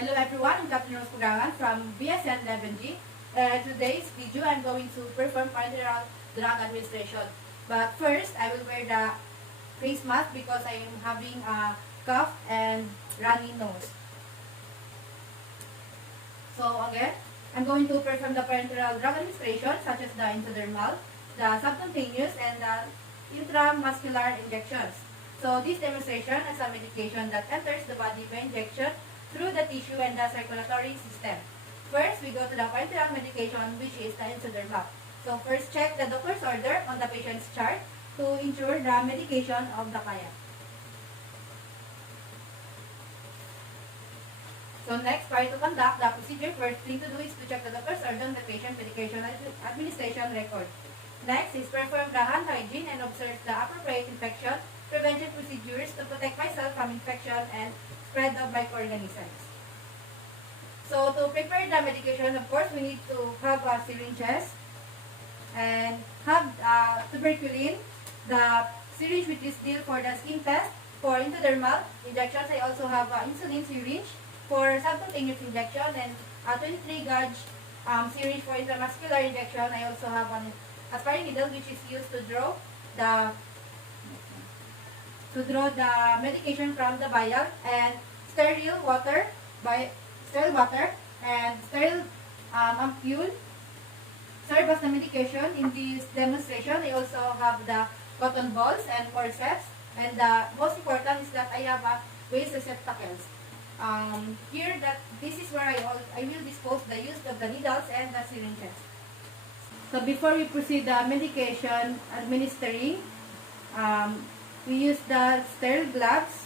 Hello everyone, I'm Captain Rose Pugangan from BSN 11G. Today's video, I'm going to perform parenteral drug administration. But first, I will wear the face mask because I am having a cough and runny nose. So again, I'm going to perform the parenteral drug administration such as the intradermal, the subcutaneous, and the intramuscular injections. So this demonstration is a medication that enters the body by injection through the tissue and the circulatory system. First, we go to the parenteral medication, which is the intradermal. So first, check the doctor's order on the patient's chart to ensure the medication of the client. So next, prior to conduct the procedure, first thing to do is to check the doctor's order on the patient medication administration record. Next is perform the hand hygiene and observe the appropriate infection prevention procedures to protect myself from infection and spread of microorganisms. So to prepare the medication, of course, we need to have syringes and have tuberculin, the syringe which is deal for the skin test. For intradermal injections, I also have insulin syringe for subcutaneous injection and a 23 gauge syringe for intramuscular injection. I also have an aspirin needle which is used to draw the medication from the vial, and sterile water and sterile ampule serve as the medication. In this demonstration, I also have the cotton balls and forceps, and the most important is that I have waste receptacles. This is where I will dispose the use of the needles and the syringes. So before we proceed the medication administering, we use the sterile gloves.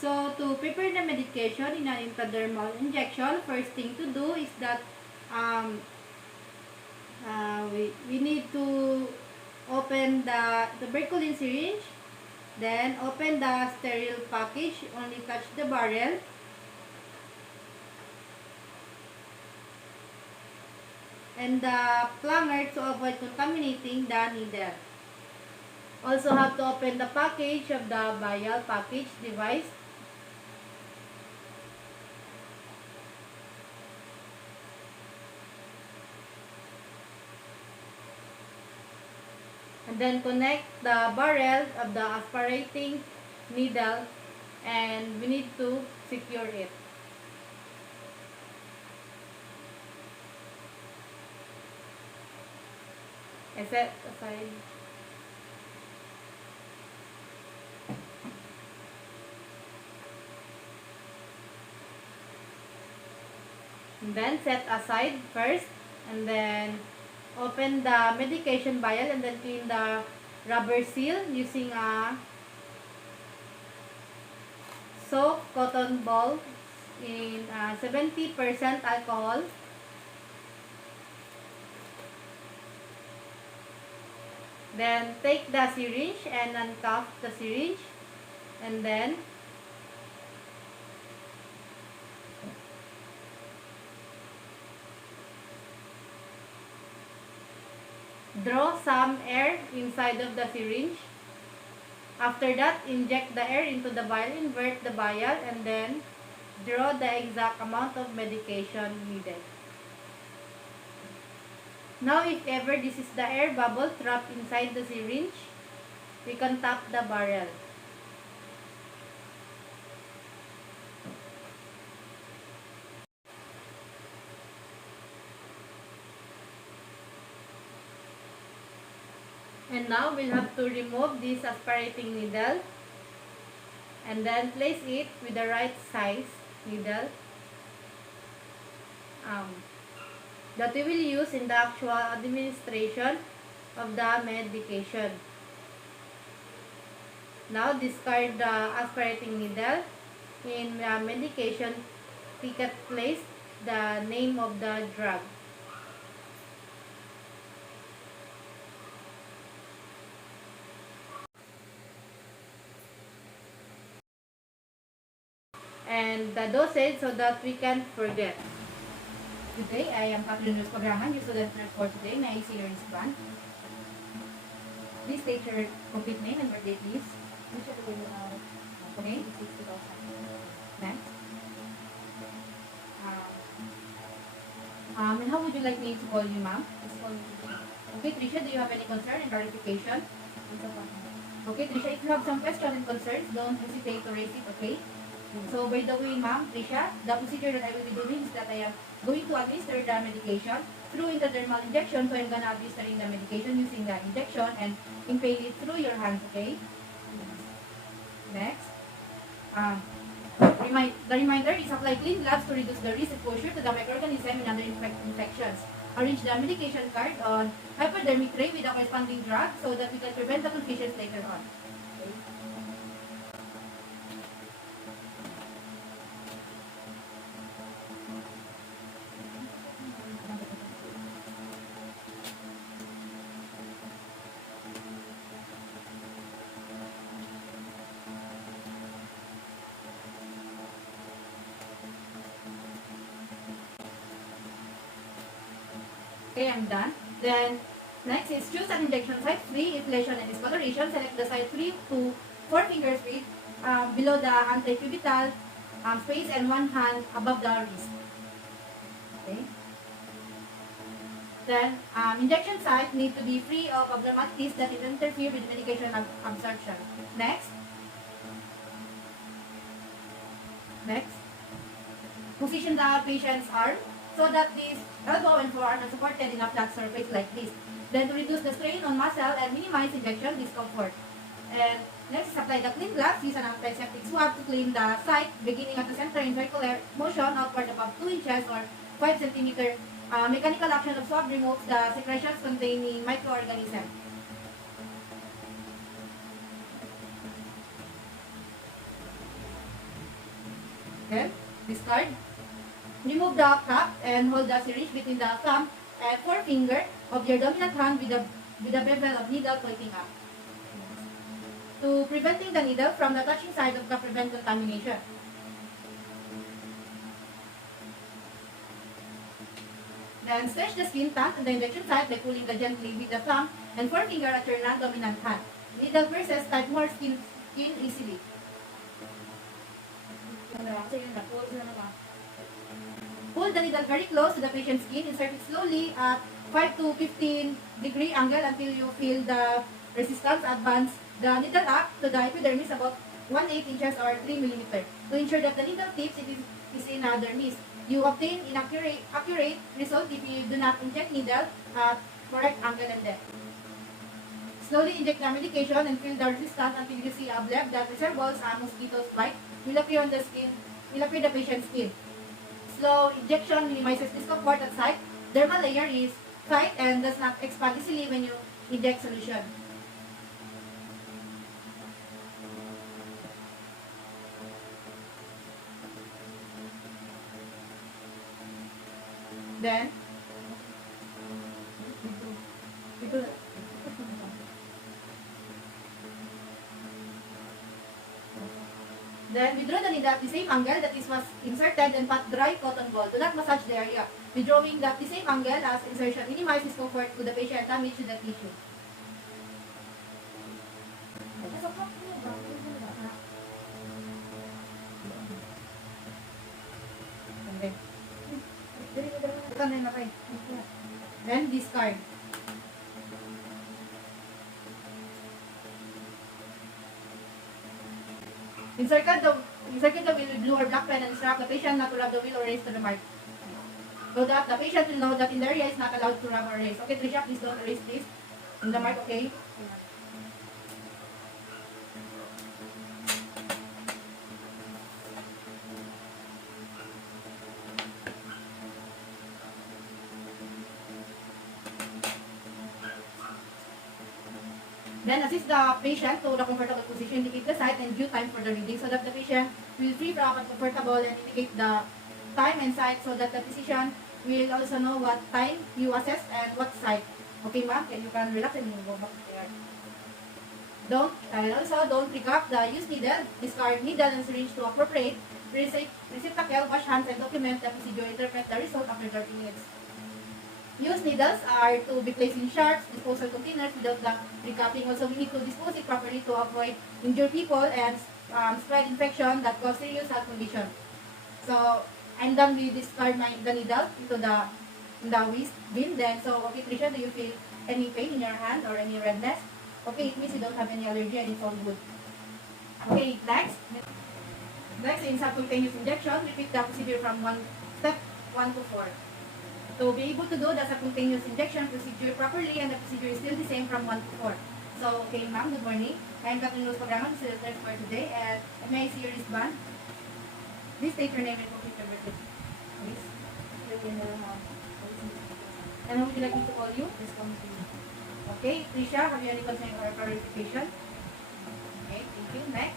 So to prepare the medication in an intradermal injection, first thing to do is that we need to open the tuberculin syringe. Then, open the sterile package, only touch the barrel. And the plunger to avoid contaminating the needle. Also have to open the package of the vial package device. And then connect the barrel of the aspirating needle, and we need to secure it. I set aside. And then set aside first, and then open the medication vial and then clean the rubber seal using a soak cotton ball in 70% alcohol. Then take the syringe and uncuff the syringe, and then draw some air inside of the syringe. After that, inject the air into the vial, invert the vial, and then draw the exact amount of medication needed. Now, if ever this is the air bubble trapped inside the syringe, we can tap the barrel. And now we'll have to remove this aspirating needle and then place it with the right size needle that we will use in the actual administration of the medication. Now discard the aspirating needle. In the medication ticket, place the name of the drug. and the dosage so that we can forget. Good day, I am Catherine Rose Pagraman, your student nurse for today. May I see your wristband? Please state your complete name and birthday, please. Okay. Next. And how would you like me to call you, ma'am? Okay, Trisha, do you have any concern and clarification? Okay, Trisha, if you have some questions and concerns, don't hesitate to raise it, okay? So, by the way, ma'am, Trisha, the procedure that I will be doing is that I am going to administer the medication through intradermal injection. So, I'm going to administer the medication using the injection and impale it through your hands, okay? Next. The reminder is apply clean gloves to reduce the risk exposure to the microorganism and other infections. Arrange the medication card on hypodermic tray with a corresponding drug so that we can prevent the confusions later on. Okay. Okay, I'm done. Then, next is choose an injection site free if lesion and discoloration. Select the site 3 to 4 fingers width below the antecubital space and one hand above the wrist. Okay. Then, injection site need to be free of abnormalities that interfere with medication absorption. Next. Next. Position the patient's arm so that this elbow and forearm are supported in a flat surface like this. Then to reduce the strain on muscle and minimize injection discomfort. And next is apply the clean gloves. Use an antiseptic swab to clean the site beginning at the center in circular motion outward above 2 inches or 5 centimeter. Mechanical action of swab removes the secretions containing microorganisms. Okay, discard. Remove the cap and hold the syringe between the thumb and forefinger of your dominant hand with the bevel of needle pointing up. To preventing the needle from the touching side of the prevent contamination. Then stretch the skin tank and the injection site by pulling the gently with the thumb and forefinger at your non-dominant hand. Needle pierces type more skin easily. Pull the needle very close to the patient's skin. Insert it slowly at 5 to 15 degree angle until you feel the resistance advance the needle up to the epidermis about 1/8 inches or 3 mm. To ensure that the needle tips is in the dermis. You obtain accurate result if you do not inject needle at correct angle and depth. Slowly inject the medication and feel the resistance until you see a bleb that resembles a mosquito's bite will appear on the skin, will appear the patient's skin. Slow injection minimizes discomfort at site. Dermal layer is tight and does not expand easily when you inject solution. Then, withdraw the needle at the same angle that is was inserted and pat dry cotton ball. Do not massage the area. Withdrawing at the same angle as insertion minimizes discomfort to the patient, damage to the tissue. Then discard. Encircle the wheel with blue or black pen and instruct the patient not to rub the wheel or raise to the mark. So that the patient will know that in the area is not allowed to rub or raise. Okay, Trisha, please don't erase this in the mark, okay? Then assist the patient to the comfortable position, indicate the site and due time for the reading so that the patient will feel proper and comfortable and indicate the time and site so that the physician will also know what time you assess and what site. Okay, ma'am, you can relax and go back there. Don't pick up the used needle, discard needle and syringe to appropriate receptacle, wash hands, and document the procedure. Interpret the result after 30 minutes. Used needles are to be placed in sharps, disposal containers without the recapping. Also, we need to dispose it properly to avoid injure people and spread infection that cause serious health condition. So, I'm done with discard the needle into the waste bin. Then, so, okay, Trisha, do you feel any pain in your hand or any redness? Okay, it means you don't have any allergy and it's all good. Okay, next. Next, in subcutaneous injection, repeat the procedure from step 1 to 4. To be able to do the subcutaneous injection procedure properly, and the procedure is still the same from 1 to 4. So, okay, ma'am, good morning. I'm Captain Luz Pagraman, facilitator for today, and may I see your wristband? Please state your name and complete your birthday. Please. And how would you like me to call you? Okay, Trisha, have you any concern or clarification? Okay, thank you. Next.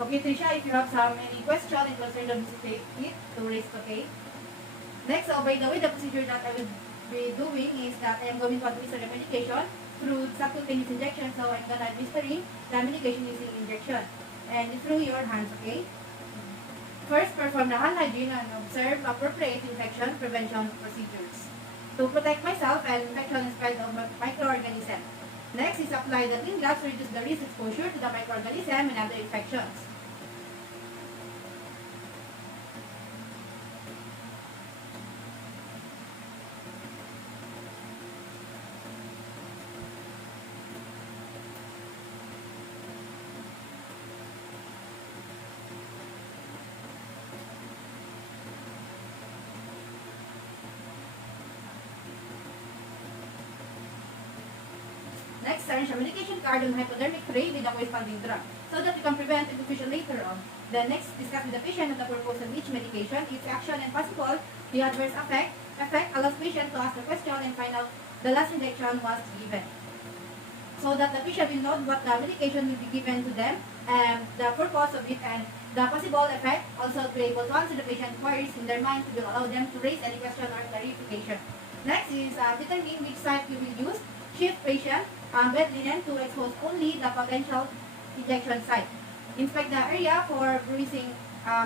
Okay, Trisha, if you have any question and concern, don't hesitate to raise, okay? Next, so by the way, the procedure that I will be doing is that I am going to administer the medication through subcutaneous injection. So I'm going to administering the medication using injection and through your hands, okay? First, perform the hand hygiene and observe appropriate infection prevention procedures to protect myself and infection and spread of microorganisms. Next is apply the clean gloves to reduce the risk exposure to the microorganism and other infections. Next, arrange a medication card on hypodermic tray with a corresponding drug so that you can prevent infusion later on. Then next, discuss with the patient on the purpose of each medication, its action and possible, the adverse effect allows patient to ask the question and find out the last injection was given. So that the patient will know what the medication will be given to them and the purpose of it and the possible effect, also to be able to answer the patient queries in their mind to allow them to raise any question or clarification. Next is determine which site you will use. Shift patient bed linen to expose only the potential injection site. Inspect the area for bruising,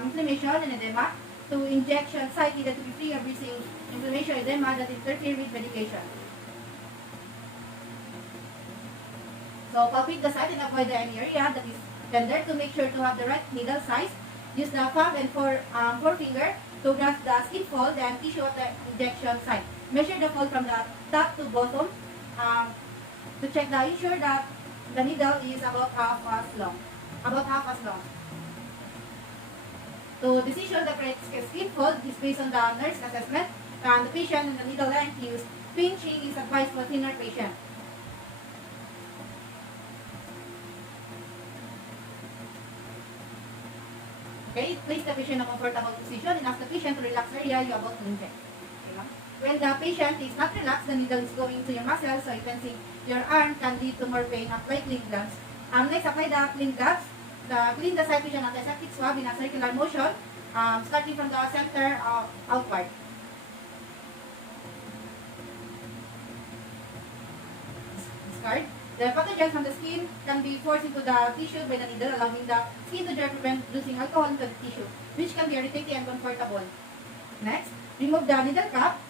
inflammation, and edema. To injection site needed to be free of bruising, inflammation, edema that interfere with medication. So palpate the site and avoid any area that is tender to make sure to have the right needle size. Use the thumb and forefinger to grasp the skin fold and tissue at the injection site. Measure the fold from the top to bottom to check the ensure that the needle is about half as long. To decision the correct skin fold is based on the nurse assessment and the patient and the needle length used. Pinching is advised for thinner patient. Okay, place the patient in a comfortable position and ask the patient to relax area you are about to inject. Okay. When the patient is not relaxed, the needle is going to your muscles, so you can see your arm can lead to more pain. Apply clean gloves. Next, apply the clean gloves. Clean the site with an antiseptic swab in a circular motion, starting from the center outward. Discard. The pathogen from the skin can be forced into the tissue by the needle, allowing the skin to dry prevent losing alcohol into the tissue, which can be irritating and uncomfortable. Next, remove the needle cap.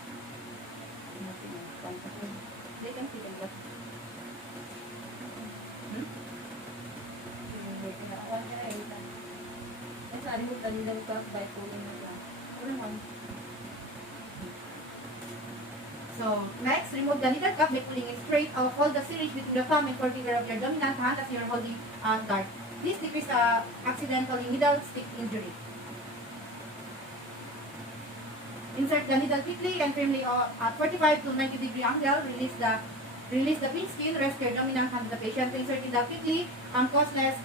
Remove the needle cap by pulling it down. So, next, remove the needle cap by pulling it straight. Hold the syringe between the thumb and forefinger of your dominant hand as you're holding dart. This decreases accidental needle stick injury. Insert the needle quickly and firmly at 45 to 90 degree angle. Release the pin skin. Rest your dominant hand to the patient. Insert it quickly cause less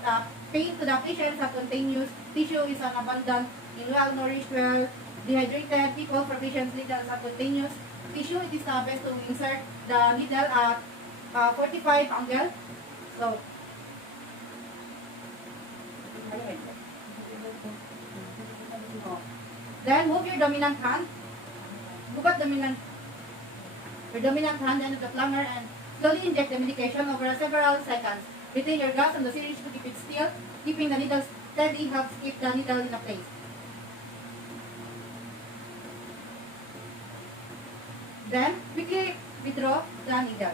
pain to the patient. Subcutaneous tissue is an abundant in well-nourished, well-dehydrated people. For patients with subcutaneous tissue, it is best to insert the needle at 45 angle. So, then move your dominant hand. Bukat your dominant hand into the plunger and slowly inject the medication over several seconds. Retain your grasp on the syringe to keep it still. Keeping the needle steady helps keep the needle in place. Then, quickly withdraw the needle.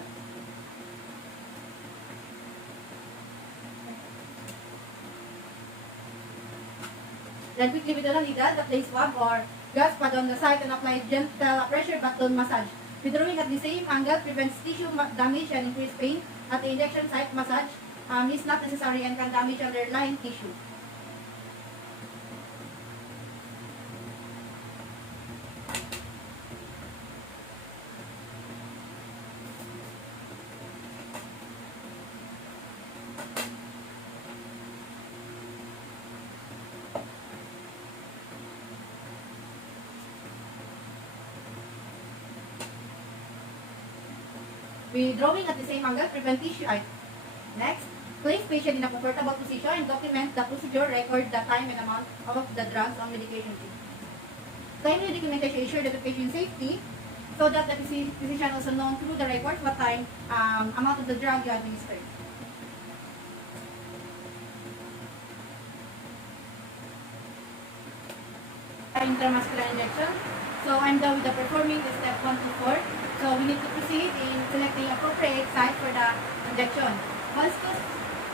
Then quickly withdraw the needle, place swab or gas pad on the site and apply gentle pressure button massage. Withdrawing at the same angle prevents tissue damage and increased pain. At the injection site, massage is not necessary and can damage underlying tissue. Withdrawing at the same angle prevent tissue. Next, place patient in a comfortable position and document the procedure, record the time and amount of the drugs on medication. Timely documentation ensure that the patient's safety so that the physician also knows through the records what time, amount of the drug you administered. Intramuscular injection. So I'm done with the performing the step 1 to 4. So we need to proceed in selecting appropriate site for the injection. Once to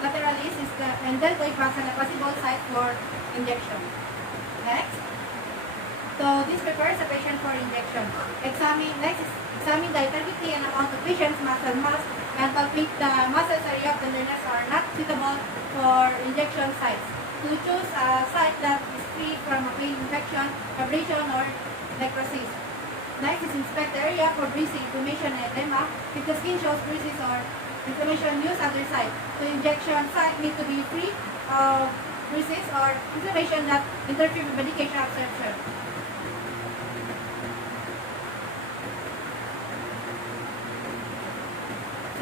lateralis is the, and then bypass a possible site for injection. Next. So this prepares the patient for injection. Next is examine the integrity and amount of patient's muscle mass and palpate the muscles area of the learners are not suitable for injection sites. To choose a site that is free from a pain infection, abrasion, or necrosis. Next is inspect the area for bruising, inflammation, and edema. If the skin shows bruises or inflammation, use other site. The injection site need to be free of bruises or inflammation that interfere with medication absorption.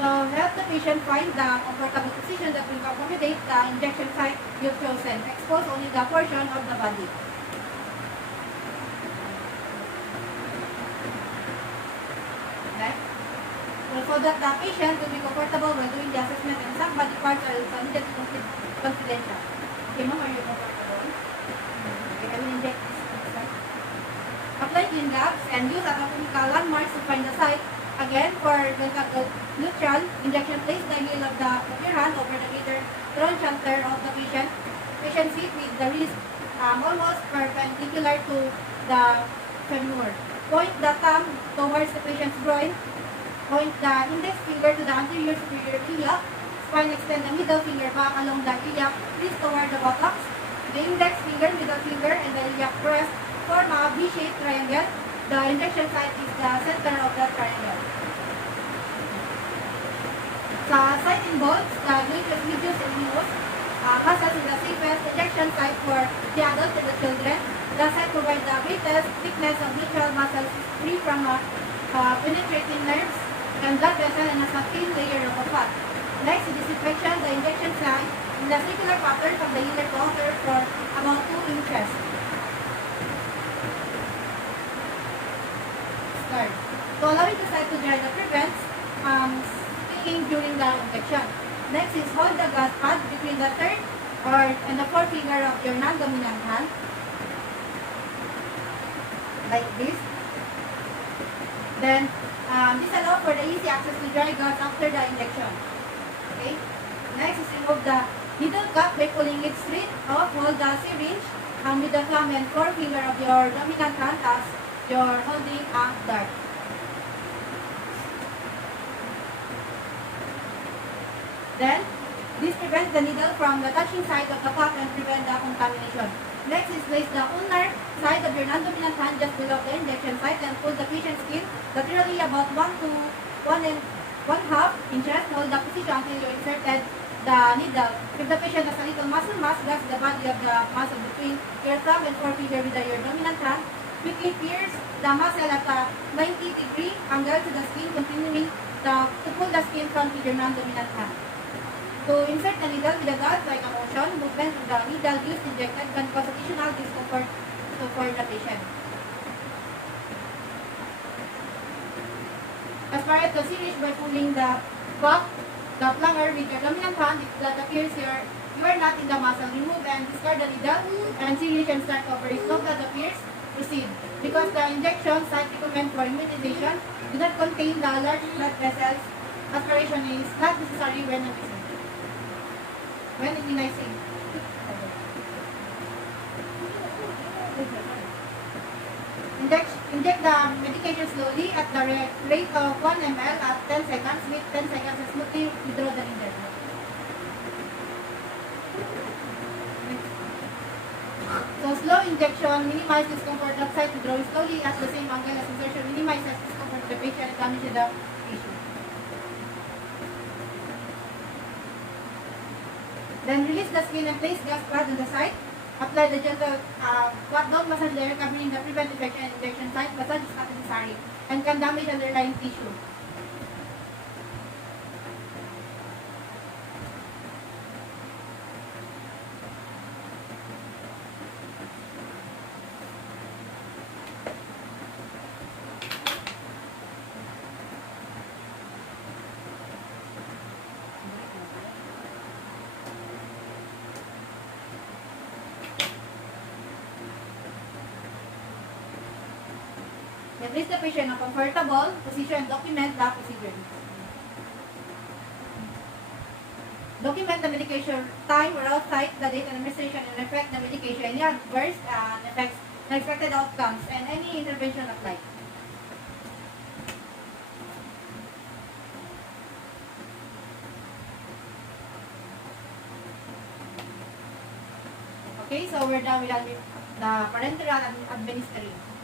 So help the patient find the comfortable position that will accommodate the injection site you've chosen. Expose only the portion of the body. Next. So that the patient will be comfortable while doing the assessment and some body parts are needed to be confidential. Okay, ma'am, are you comfortable? Okay, I will inject this. Apply clean gloves and use anatomical landmarks to find the site. Again, for the neutral injection, place the heel of your hand over the greater trochanter of the patient. Patient seat with the wrist almost perpendicular to the femur. Point the thumb towards the patient's groin. Point the index finger to the anterior superior iliac. Spine extend the middle finger back along the iliac, wrist toward the buttocks. The index finger, middle finger, and the iliac crest form a V-shaped triangle. The injection site is the center of the triangle. Sa site involves the gluteus medius and minus. Muscles is the safest injection site for the adult and the children. The site provides the greatest thickness of gluteal muscles free from penetrating nerves and blood vessel and has a thin layer of fat. Next, disinfection the injection site in the circular pattern from the inner counter for about 2 inches. So allowing the site to dry that prevents stinging during the injection. Next is hold the gas pad between the third and the fourth finger of your non-dominant hand. Like this. Then this allows for the easy access to dry gauze after the injection. Okay. Next is remove the needle cap by pulling it straight off. Hold the syringe with the thumb and forefinger of your dominant hand as you're holding a dart. Then, this prevents the needle from the touching side of the cup and prevent the contamination. Next is place the ulnar side of your non-dominant hand just below the injection site and pull the patient's skin laterally about 1 to 1.5 inches. Hold the position until you inserted the needle. If the patient has a little muscle mass, that's the body of the muscle between your thumb and forefinger with your dominant hand. Quickly pierce the muscle at a 90-degree angle to the skin, continuing to pull the skin from your non-dominant hand. To insert the needle with a dart-like motion, movement of the needle used injected can cause additional discomfort for the patient. Aspirate the syringe by pulling the back the plunger with your dominant hand if that appears you are not in the muscle. Remove and discard the needle and simulation start over. If no blood appears, proceed. Because the injection site recommended for immunization do not contain the large blood vessels, aspiration is not necessary when immunizing. Inject the medication slowly at the rate of 1 ml at 10 seconds. With 10 seconds and smoothly withdraw the needle. So slow injection minimizes discomfort at site, withdrawing slowly at the same angle as insertion minimizes discomfort of the patient and damage to the tissue. Then release the skin and place gas pad on the site. Apply the gentle don't massage the area covering the prevent infection and injection site. Massage is not necessary and can damage underlying tissue. Then place the patient in a comfortable position and document the procedure. Document the medication time or outside the date and administration and effect the medication, any adverse effects, unexpected outcomes, and any intervention applied. Okay, so we're done with the parenteral administering.